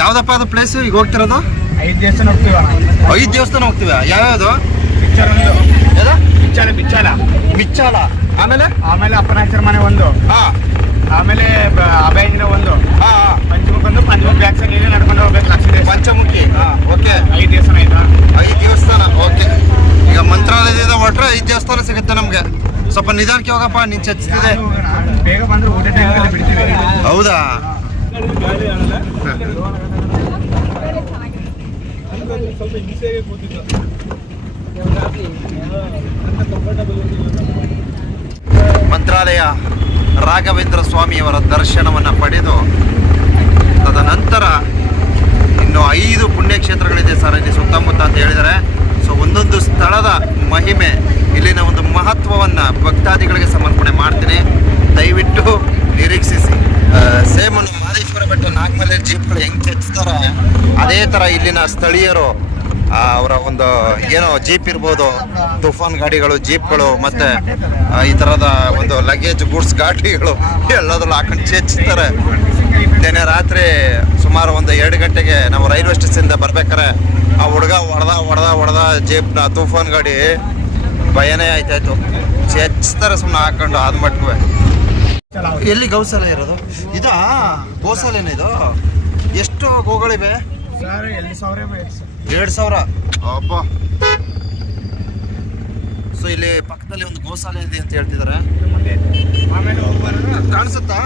ಯಾವ್ದಪ್ಪ ಅದು ಪ್ಲೇಸ್ ಈಗ ಹೋಗ್ತಿರೋದು? ಐದು ದೇವಸ್ಥಾನ ಹೋಗ್ತೀವ ಐದು ದೇವಸ್ಥಾನ ಹೋಗ್ತೀವ? ಯಾವ್ಯಾವ್ದು? ಬಿಚ್ಚಾಲ ಬಿಚ್ಚಾಲ. ಮಿಚ್ಚಾಲ ಆಮೇಲೆ? ಆಮೇಲೆ ಅಪ್ಪನಾಚರ ಮನೆ ಒಂದು. ಹಾ. ಆಮೇಲೆ ಅಭಯಂಜನ ಒಂದು. ಹಾ. ಪಂಚಮುಖ ಒಂದು ಪಂಚಮುಖ ಬ್ಯಾಕ್ ಸೈಡ್ ನೀನೇ ನಡ್ಕೊಂಡು ಹೋಗ್ಬೇಕು ಲಕ್ಷ ಪಂಚಮುಖಿ. ಹಾ ಓಕೆ. ಐದು ದೇವಸ್ಥಾನ ಆಯ್ತಾ ಐದು ದೇವಸ್ಥಾನ ಓಕೆ. ಈಗ ಮಂತ್ರಾಲಯದಿಂದ ಹೊಟ್ರೆ ಐದು ದೇವಸ್ಥಾನ ಸಿಗುತ್ತೆ ನಮ್ಗೆ. ಸ್ವಲ್ಪ ನಿಧಾನಕ್ಕೆ ಹೋಗಪ್ಪ ನೀನ್ ಚರ್ಚಿಸ್ತಿದೆ ಬೇಗ ಬಂದ್ರೆ ಊಟ ಟೈಮಲ್ಲಿ ಬಿಡ್ತೀವಿ. ಹೌದಾ? ಮಂತ್ರಾಲಯ ರಾಘವೇಂದ್ರ ಸ್ವಾಮಿಯವರ ದರ್ಶನವನ್ನು ಪಡೆದು ತದನಂತರ ಇನ್ನು ಐದು ಪುಣ್ಯಕ್ಷೇತ್ರಗಳಿದೆ ಸರ್ ಇಲ್ಲಿ ಸುತ್ತಮುತ್ತ ಅಂತ ಹೇಳಿದರೆ. ಸೊ ಒಂದೊಂದು ಸ್ಥಳದ ಮಹಿಮೆ ಇಲ್ಲಿನ ಒಂದು ಮಹತ್ವವನ್ನು ಭಕ್ತಾದಿಗಳಿಗೆ ಸಮರ್ಪಣೆ ಮಾಡ್ತೀನಿ. ದಯವಿಟ್ಟು ನಿರೀಕ್ಷಿಸಿ. ಸೇಮ್ ಮಾದೇಶ್ವರ ಬೆಟ್ಟ ನಾಗಮಲೆ ಜೀಪ್ಗಳು ಹೆಂಗೆ ಚೆಚ್ಚಾರೆ ಅದೇ ಥರ ಇಲ್ಲಿನ ಸ್ಥಳೀಯರು ಅವರ ಒಂದು ಏನೋ ಜೀಪ್ ಇರ್ಬೋದು, ತುಫಾನ್ ಗಾಡಿಗಳು ಜೀಪ್ಗಳು ಮತ್ತೆ ಈ ಥರದ ಒಂದು ಲಗೇಜ್ ಗೂಡ್ಸ್ ಗಾಡಿಗಳು ಎಲ್ಲದಲ್ಲೂ ಹಾಕೊಂಡು ಚೇಚ್ತಾರೆ. ನಿನ್ನೆ ರಾತ್ರಿ ಸುಮಾರು ಒಂದು ಎರಡು ಗಂಟೆಗೆ ನಾವು ರೈಲ್ವೆ ಸ್ಟೇಷನ್ದ ಬರ್ಬೇಕಾರೆ ಆ ಹುಡುಗ ಹೊಡೆದ ಹೊಡೆದ ಹೊಡೆದ ಜೀಪ್ನ ತುಫಾನ್ ಗಾಡಿ ಭಯನೇ ಆಯ್ತಾಯ್ತು. ಚೇಚ್ತಾರೆ ಸುಮ್ಮನೆ ಹಾಕೊಂಡು ಆದ ಮಟ್ಗುವೆ ಎಲ್ಲಿ ಗೌಶಾಲೆ ಇರೋದು? ಇದು? ಗೋಶಾಲೆನ ಇದು? ಎಷ್ಟು ಗೋಗಳಿವೆ. ಸರ್ ಎರಡು ಸಾವಿರ ಅಬ್ಬ. ಸೊ ಇಲ್ಲಿ ಪಕ್ಕದಲ್ಲಿ ಒಂದು ಗೋಶಾಲೆ ಇದೆ ಅಂತ ಹೇಳ್ತಿದ್ದಾರೆ ಕಾಣಿಸುತ್ತಾ?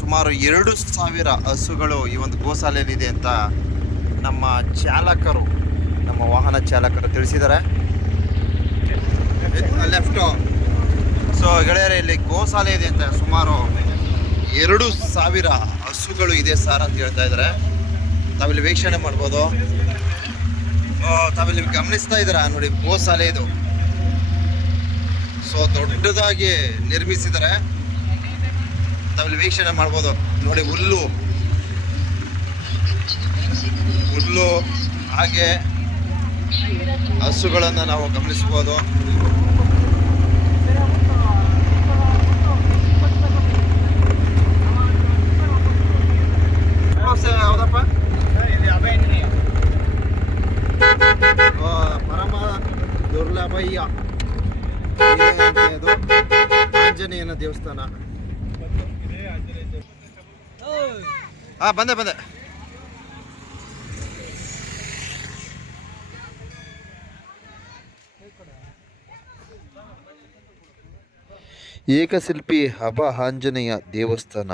ಸುಮಾರು ಎರಡು ಸಾವಿರ ಹಸುಗಳು ಈ ಒಂದು ಗೋಶಾಲೆಯಲ್ಲಿ ಇದೆ ಅಂತ ನಮ್ಮ ಚಾಲಕರು ನಮ್ಮ ವಾಹನ ಚಾಲಕರು ತಿಳಿಸಿದ್ದಾರೆ. ಲೆಫ್ಟು ಸೊ ಗೆಳೆಯರೆ, ಇಲ್ಲಿ ಗೋಸಾಲೆ ಇದೆ ಅಂತ ಸುಮಾರು ಎರಡು ಸಾವಿರ ಹಸುಗಳು ಇದೆ ಸರ್ ಅಂತ ಹೇಳ್ತಾ ಇದ್ದಾರೆ ತಾವಿಲ್ಲಿ ವೀಕ್ಷಣೆ ಮಾಡ್ಬೋದು. ತಾವಿಲ್ಲಿ ಗಮನಿಸ್ತಾ ಇದ್ದೀರಾ? ನೋಡಿ ಗೋಸಾಲೆ ಇದು. ಸೊ, ದೊಡ್ಡದಾಗಿ ನಿರ್ಮಿಸಿದ್ದಾರೆ. ತಾವಿಲ್ಲಿ ವೀಕ್ಷಣೆ ಮಾಡ್ಬೋದು. ನೋಡಿ, ಹುಲ್ಲು. ಹುಲ್ಲು, ಹಾಗೆ ಹಸುಗಳನ್ನು ನಾವು ಗಮನಿಸ್ಬೋದು ಯಾವುದಪ್ಪ ಇಲ್ಲಿ ಅಭಯಂಜನೇಯ ಪರಮ ಏನಂತೆ ಅದು ಆಂಜನೇಯನ ದೇವಸ್ಥಾನ. ಹಾ ಬಂದೆ ಬಂದೆ. ಏಕಶಿಲ್ಪಿ ಹಬ ಆಂಜನೇಯ ದೇವಸ್ಥಾನ.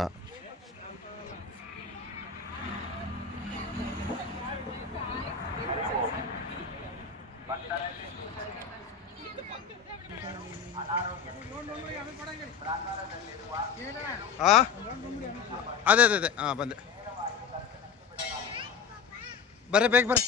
ಹಾ ಅದೇ ಅದೇ ಅದೇ. ಹಾಂ ಬಂದೆ. ಬರ್ರಿ ಬೇಗ ಬರ್ರಿ.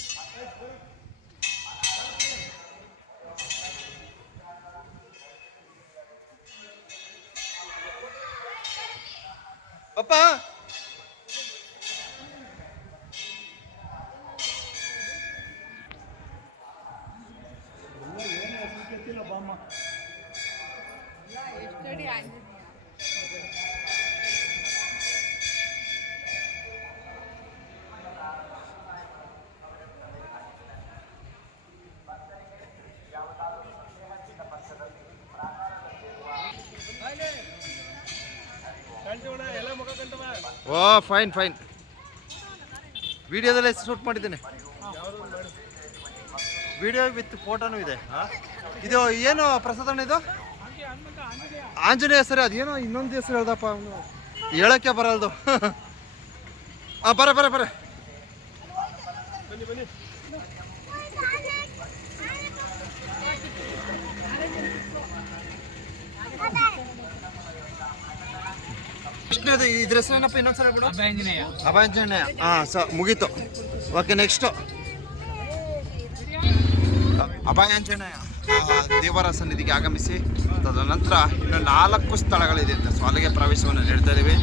ಅಪ್ಪ ಓ ಫೈನ್ ಫೈನ್ ವಿಡಿಯೋದಲ್ಲೇ ಶೂಟ್ ಮಾಡಿದ್ದೇನೆ. ವಿಡಿಯೋ ವಿತ್ ಫೋಟೋನು ಇದೆ. ಇದು ಏನು ಪ್ರಸಾದಣ್ಣ ಇದು? ಆಂಜನೇಯ ಸರಿ ಅದೇನೋ ಇನ್ನೊಂದು ಹೆಸರು ಹೇಳ್ದಪ್ಪ ಅವನು. ಹೇಳಕ್ಕೆ ಬರಲ್ದು. ಹಾಂ ಬರ ಬರ ಬರ. ಕೃಷ್ಣದು ಇದ್ರ ಹೆಸರೇನಪ್ಪ ಇನ್ನೊಂದ್ಸಲ ಬಿಡು? ಅಭಯಂಜನೇಯ. ಹಾ ಹಾಂ ಸ ಮುಗೀತು. ಓಕೆ ನೆಕ್ಸ್ಟು ಅಭಯಾಂಜನೇಯ ದೇವರ ಸನ್ನಿಧಿಗೆ ಆಗಮಿಸಿ ತದನಂತರ ಇನ್ನು ನಾಲ್ಕು ಸ್ಥಳಗಳಿದೆ ಅಂತ ಸೊ ಅಲ್ಲಿಗೆ ಪ್ರವೇಶವನ್ನು ನೀಡ್ತಾ ಇದ್ದೀವಿ.